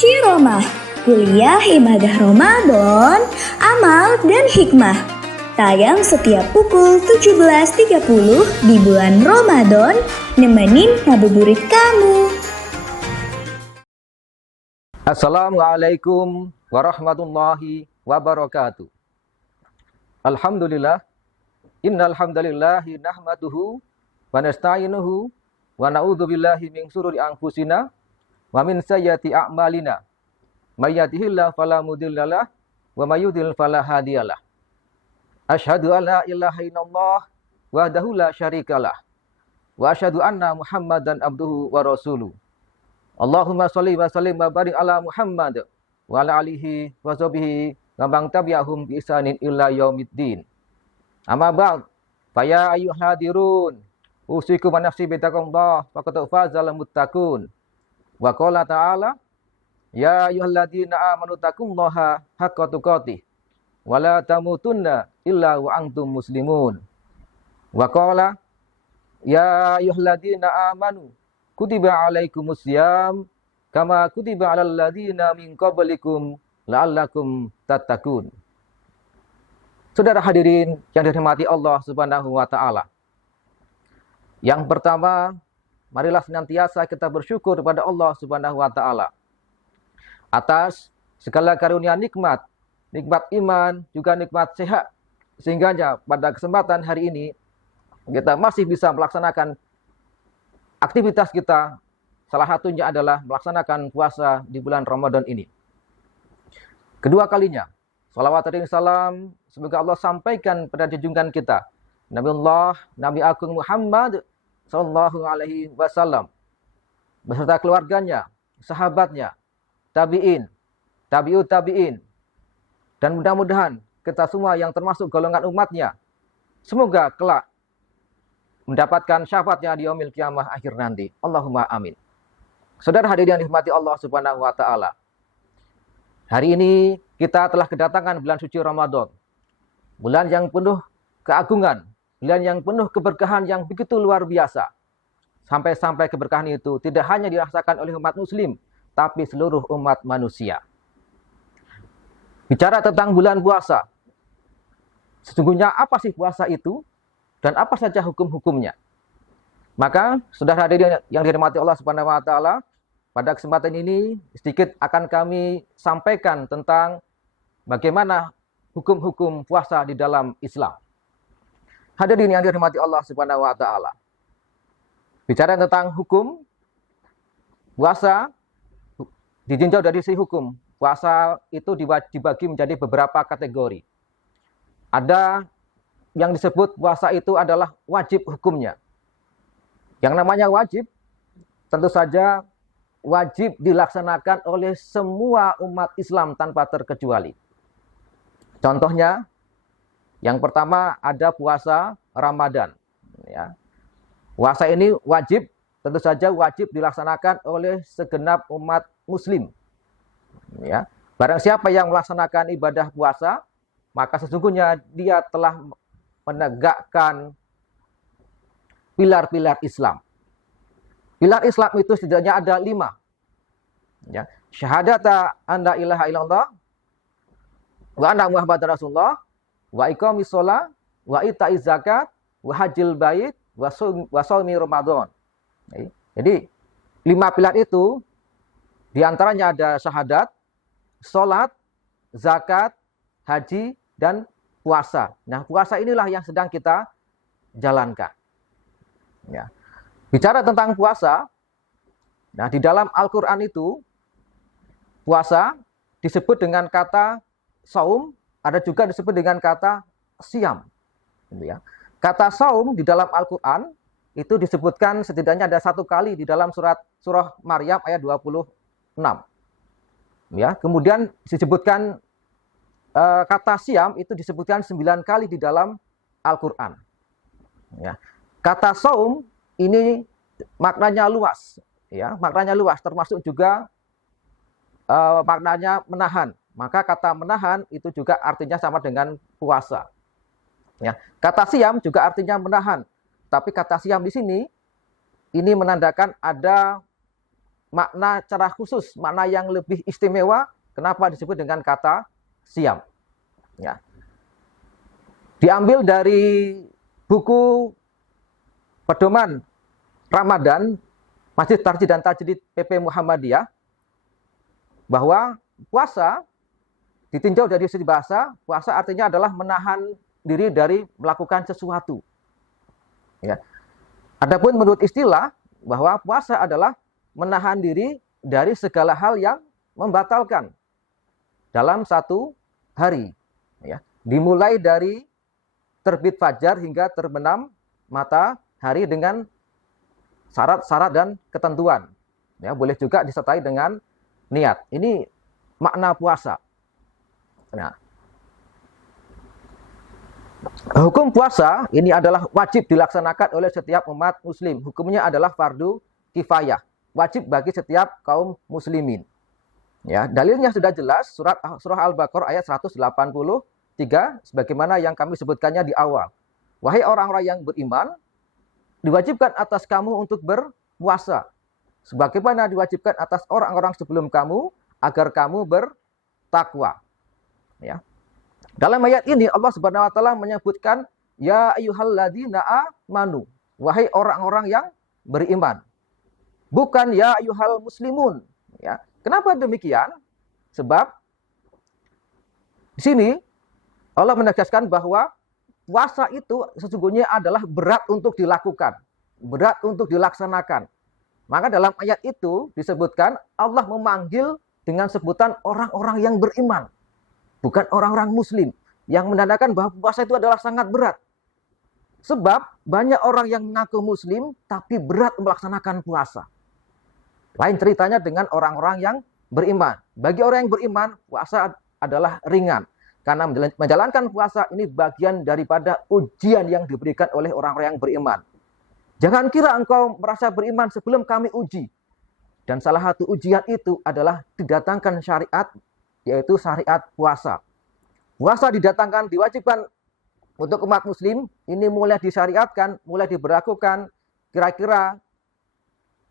Ciromah, kuliah ibadah Ramadan, amal dan hikmah. Tayang setiap pukul 17.30 di bulan Ramadan, nemenin ngabuburit kamu. Assalamualaikum warahmatullahi wabarakatuh. Alhamdulillah, innal hamdalillahi nahmaduhu wa nasta'inuhu wa na'udzu billahi min shururi anfusina wa min sayyiati a'malina. May yahdihillahu fala mudhillalah wa may yudhlil fala hadiyalah. Asyhadu an la ilaha illallah wahdahu la syarikalah wa asyhadu anna Muhammadan abduhu wa rasuluh. Allahumma sholli wa sallim wa barik ala Muhammad wa ala alihi wa sahbihi wa man tabi'ahum bi ihsanin ila yaumiddin. Amma ba'd, fa ya ayyuhadirun, usikum wa nafsi bi taqwallah faqad fazal muttaqun. Wa qala ta'ala, ya ayyuhalladzina amanu taqullaha haqqa tuqatih wa la tamutunna illa wa antum muslimun. Wa qala, ya ayyuhalladzina amanu kutiba alaikumus syiyam kama kutiba alal ladzina min qablikum la'allakum tattaqun. Saudara hadirin yang dirahmati Allah Subhanahu wa taala. Yang pertama, marilah senantiasa kita bersyukur kepada Allah Subhanahu wa taala atas segala karunia nikmat iman, juga nikmat sehat, sehingganya pada kesempatan hari ini kita masih bisa melaksanakan aktivitas kita, salah satunya adalah melaksanakan puasa di bulan Ramadan ini. Kedua kalinya, salawat dan salam semoga Allah sampaikan pada junjungan kita, Nabi Agung Muhammad sallallahu alaihi wasallam, beserta keluarganya, sahabatnya, tabi'in, tabi'ut tabi'in, dan mudah-mudahan kita semua yang termasuk golongan umatnya, semoga kelak mendapatkan syafaatnya di yaumil kiamah akhir nanti. Allahumma amin. Saudara hadirin yang dirahmati Allah Subhanahu wa taala. Hari ini kita telah kedatangan bulan suci Ramadan. Bulan yang penuh keagungan, bulan yang penuh keberkahan yang begitu luar biasa. Sampai-sampai keberkahan itu tidak hanya dirasakan oleh umat muslim, tapi seluruh umat manusia. Bicara tentang bulan puasa, sesungguhnya apa sih puasa itu? Dan apa saja hukum-hukumnya? Maka, saudara hadirin yang dirahmati Allah Subhanahu wa taala, pada kesempatan ini sedikit akan kami sampaikan tentang bagaimana hukum-hukum puasa di dalam Islam. Hadirin yang dirahmati Allah Subhanahu wa taala. Bicara tentang hukum puasa, ditinjau dari sisi hukum. Puasa itu dibagi menjadi beberapa kategori. Ada yang disebut puasa itu adalah wajib hukumnya. Yang namanya wajib, tentu saja wajib dilaksanakan oleh semua umat Islam tanpa terkecuali. Contohnya, yang pertama ada puasa Ramadan. Ya. Puasa ini wajib, tentu saja wajib dilaksanakan oleh segenap umat Muslim. Ya. Barang siapa yang melaksanakan ibadah puasa, maka sesungguhnya dia telah menegakkan pilar-pilar Islam. Pilar Islam itu setidaknya ada 5. Ya. Syahadata an la ilaha illallah wa anna Muhammadar Rasulullah wa iqamis shalah wa ita'iz zakat wa hajjil bait wa shaumi Ramadan. Jadi 5 pilar itu diantaranya ada syahadat, salat, zakat, haji, dan puasa. Nah, puasa inilah yang sedang kita jalankan. Ya. Bicara tentang puasa, nah di dalam Al-Quran itu, puasa disebut dengan kata saum, ada juga disebut dengan kata siam. Ya. Kata saum di dalam Al-Quran itu disebutkan setidaknya ada 1 kali di dalam surah Maryam ayat 26. Ya. Kemudian disebutkan kata siam itu disebutkan 9 kali di dalam Al-Quran. Ya. Kata saum ini maknanya luas, ya, maknanya luas, termasuk juga maknanya menahan. Maka kata menahan itu juga artinya sama dengan puasa. Ya. Kata siam juga artinya menahan, tapi kata siam di sini ini menandakan ada makna cara khusus, makna yang lebih istimewa. Kenapa disebut dengan kata siam? Ya. Diambil dari buku Pedoman Ramadan Masjid Tarjih dan Tajdid PP Muhammadiyah, bahwa puasa ditinjau dari segi bahasa, puasa artinya adalah menahan diri dari melakukan sesuatu. Ya. Adapun menurut istilah, bahwa puasa adalah menahan diri dari segala hal yang membatalkan dalam satu hari. Ya. Dimulai dari terbit fajar hingga terbenam matahari dengan syarat-syarat dan ketentuan. Ya, boleh juga disertai dengan niat. Ini makna puasa. Nah, hukum puasa ini adalah wajib dilaksanakan oleh setiap umat muslim. Hukumnya adalah fardu kifayah, wajib bagi setiap kaum muslimin. Ya, dalilnya sudah jelas, surah Al-Baqarah ayat 183 sebagaimana yang kami sebutkannya di awal. Wahai orang-orang yang beriman, diwajibkan atas kamu untuk berpuasa sebagaimana diwajibkan atas orang-orang sebelum kamu agar kamu bertakwa. Ya. Dalam ayat ini Allah Subhanahu wa taala menyebutkan ya ayyuhalladzina amanu, wahai orang-orang yang beriman. Bukan ya ayyuhal muslimun, ya. Kenapa demikian? Sebab di sini Allah menegaskan bahwa puasa itu sesungguhnya adalah berat untuk dilakukan, berat untuk dilaksanakan. Maka dalam ayat itu disebutkan Allah memanggil dengan sebutan orang-orang yang beriman, bukan orang-orang muslim, yang menandakan bahwa puasa itu adalah sangat berat. Sebab banyak orang yang mengaku muslim tapi berat melaksanakan puasa. Lain ceritanya dengan orang-orang yang beriman. Bagi orang yang beriman, puasa adalah ringan. Karena menjalankan puasa ini bagian daripada ujian yang diberikan oleh orang-orang yang beriman. Jangan kira engkau merasa beriman sebelum kami uji. Dan salah satu ujian itu adalah didatangkan syariat, yaitu syariat puasa. Puasa didatangkan, diwajibkan untuk umat muslim, ini mulai disyariatkan, mulai diberlakukan kira-kira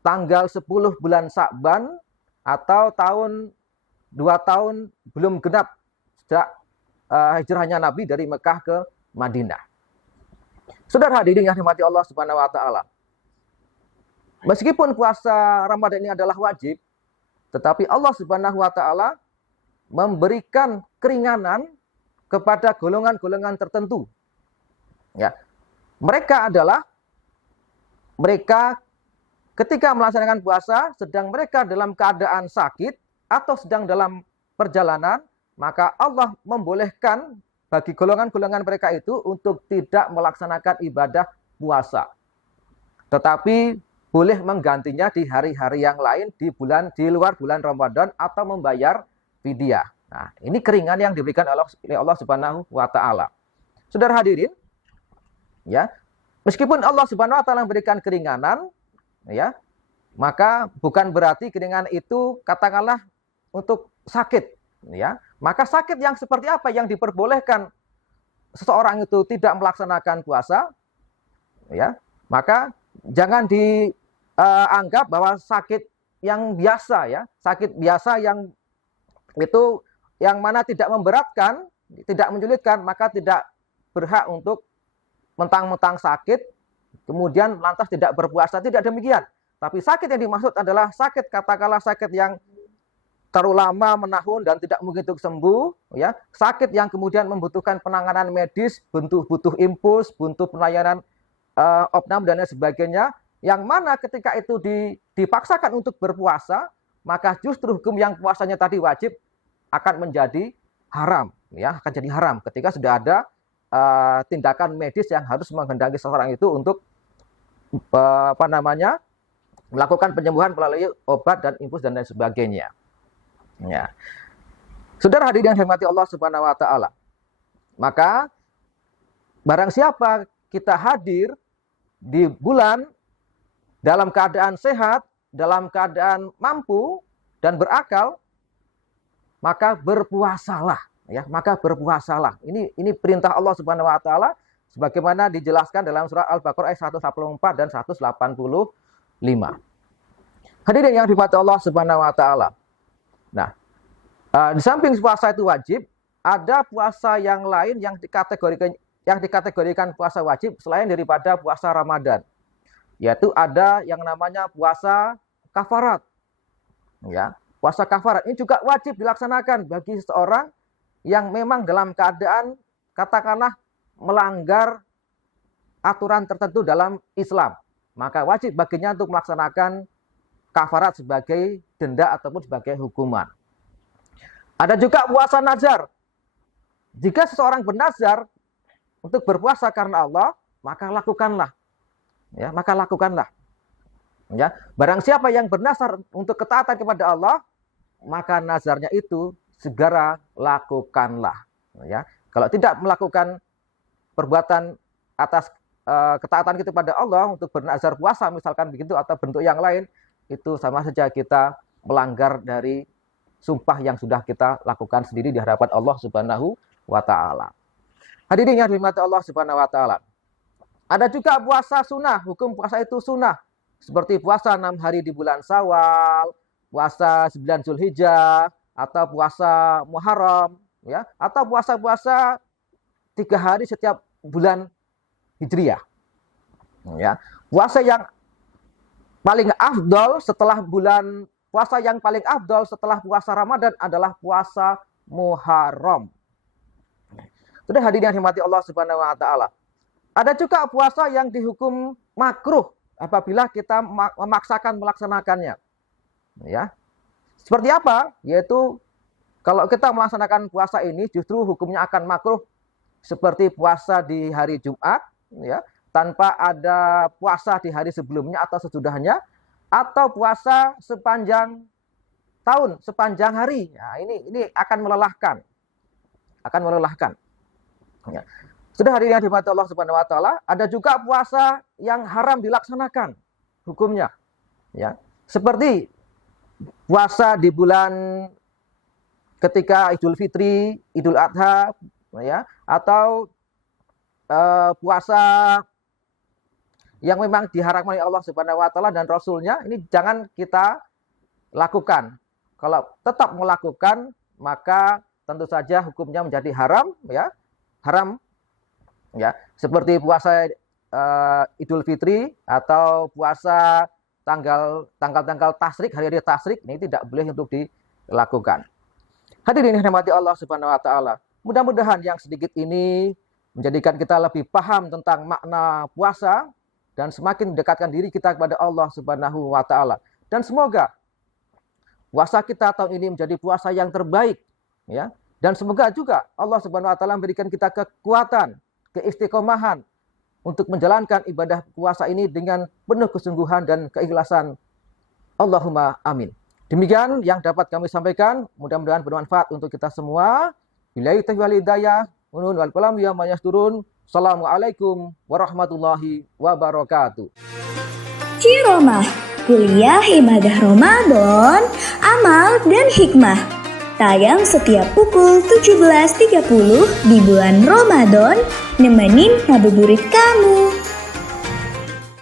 tanggal 10 bulan Sya'ban atau 2 tahun belum genap sejak hijrahnya Nabi dari Mekah ke Madinah. Saudara hadirin yang dirahmati Allah Subhanahu wa taala. Meskipun puasa Ramadan ini adalah wajib, tetapi Allah Subhanahu wa taala memberikan keringanan kepada golongan-golongan tertentu. Ya. Mereka ketika melaksanakan puasa sedang mereka dalam keadaan sakit atau sedang dalam perjalanan, maka Allah membolehkan bagi golongan-golongan mereka itu untuk tidak melaksanakan ibadah puasa. Tetapi boleh menggantinya di hari-hari yang lain di luar bulan Ramadan atau membayar fidyah. Nah, ini keringan yang diberikan oleh Allah Subhanahu wa taala. Saudara hadirin, ya. Meskipun Allah Subhanahu wa taala memberikan keringanan, ya, maka bukan berarti keringanan itu katakanlah untuk sakit, ya. Maka sakit yang seperti apa yang diperbolehkan seseorang itu tidak melaksanakan puasa, ya. Maka jangan dianggap bahwa sakit yang biasa, ya, sakit biasa yang itu yang mana tidak memberatkan, tidak menyulitkan, maka tidak berhak untuk mentang-mentang sakit kemudian lantas tidak berpuasa. Tidak demikian. Tapi sakit yang dimaksud adalah sakit, katakanlah sakit yang terlalu lama menahun dan tidak mungkin untuk sembuh, ya. Sakit yang kemudian membutuhkan penanganan medis, butuh impuls, butuh pelayanan opnam dan lain sebagainya, yang mana ketika itu dipaksakan untuk berpuasa, maka justru hukum yang puasanya tadi wajib akan menjadi haram, ya, akan jadi haram ketika sudah ada tindakan medis yang harus menghendaki seseorang itu untuk melakukan penyembuhan melalui obat dan infus dan lain sebagainya. Ya. Saudara hadirin yang dirahmati Allah Subhanahu wa taala. Maka barang siapa kita hadir di bulan dalam keadaan sehat, dalam keadaan mampu dan berakal, maka berpuasalah, ya, maka berpuasalah. Ini perintah Allah Subhanahu wa taala sebagaimana dijelaskan dalam surah Al-Baqarah ayat 184 dan 185. Hadirin yang dirahmati Allah Subhanahu wa taala. Nah, di samping puasa itu wajib, ada puasa yang lain yang dikategorikan puasa wajib selain daripada puasa Ramadan. Yaitu ada yang namanya puasa kafarat. Ya, puasa kafarat ini juga wajib dilaksanakan bagi seseorang yang memang dalam keadaan katakanlah melanggar aturan tertentu dalam Islam. Maka wajib baginya untuk melaksanakan kafarat sebagai denda ataupun sebagai hukuman. Ada juga puasa nazar. Jika seseorang bernazar untuk berpuasa karena Allah, maka lakukanlah. Ya, maka lakukanlah. Ya, barang siapa yang bernazar untuk ketaatan kepada Allah, maka nazarnya itu segera lakukanlah. Ya, kalau tidak melakukan perbuatan atas ketaatan kita kepada Allah untuk bernazar puasa misalkan begitu atau bentuk yang lain, itu sama saja kita melanggar dari sumpah yang sudah kita lakukan sendiri di hadapan Allah Subhanahu wa taala. Hadirin yang dirahmati Allah Subhanahu wa taala. Ada juga puasa sunnah, hukum puasa itu sunnah. Seperti puasa 6 hari di bulan Syawal, puasa 9 Zulhijjah, atau puasa Muharram, ya, atau puasa-puasa 3 hari setiap bulan Hijriah. Ya, puasa yang paling afdol setelah puasa Ramadan adalah puasa Muharram. Sudah hadirin yang dirahmati Allah Subhanahu wa taala. Ada juga puasa yang dihukum makruh apabila kita memaksakan melaksanakannya. Ya. Seperti apa? Yaitu kalau kita melaksanakan puasa ini justru hukumnya akan makruh seperti puasa di hari Jumat, ya, tanpa ada puasa di hari sebelumnya atau sesudahnya, atau puasa sepanjang tahun, sepanjang hari. Nah, ini akan melelahkan. Akan melelahkan. Ya. Sudah hadirin yang dirahmati Allah Subhanahu wa taala, ada juga puasa yang haram dilaksanakan hukumnya. Ya. Seperti puasa di bulan ketika Idul Fitri, Idul Adha, ya, atau puasa yang memang diharamkan oleh Allah Subhanahu wa taala dan Rasulnya, ini jangan kita lakukan. Kalau tetap melakukan, maka tentu saja hukumnya menjadi haram, ya. Haram, ya. Seperti puasa Idul Fitri atau puasa tanggal-tanggal tasyrik, hari-hari tasyrik, ini tidak boleh untuk dilakukan. Hadirin yang dirahmati Allah Subhanahu wa taala. Mudah-mudahan yang sedikit ini menjadikan kita lebih paham tentang makna puasa dan semakin mendekatkan diri kita kepada Allah Subhanahu wa taala. Dan semoga puasa kita tahun ini menjadi puasa yang terbaik, ya. Dan semoga juga Allah Subhanahu wa taala memberikan kita kekuatan, keistiqomahan untuk menjalankan ibadah puasa ini dengan penuh kesungguhan dan keikhlasan. Allahumma amin. Demikian yang dapat kami sampaikan, mudah-mudahan bermanfaat untuk kita semua. Billahi taufiq wal hidayah. Wal qalam ya mayasturun. Assalamualaikum warahmatullahi wabarakatuh. Ciromah, kuliah ibadah Ramadan, amal dan hikmah. Tayang setiap pukul 17.30 di bulan Ramadan, nemenin ngabuburit kamu.